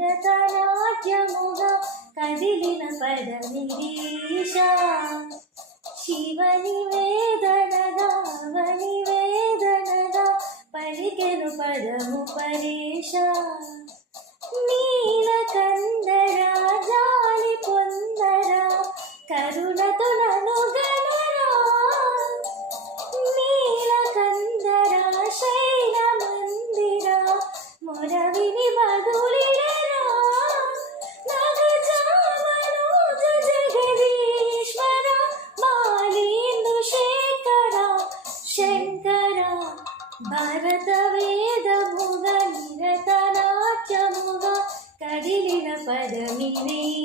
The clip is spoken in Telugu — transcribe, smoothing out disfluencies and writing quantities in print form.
నిరతనాట్యముగా కదిలిన పదమిరీశ శివని వేదనగా వని వేదనగా పలికెను పదము పరేశ నీలకందరా జాలి పొందరా కరుణతో నను గణరా నీలకందరా శైల మందిరా మొరవిని బదులిడరా నగజామనోజ జగదీశ్వర మాలీందు శేఖర శంకర భారత వేదముగా నిరతనాట్యముగా కదిలిన పదమిరీశ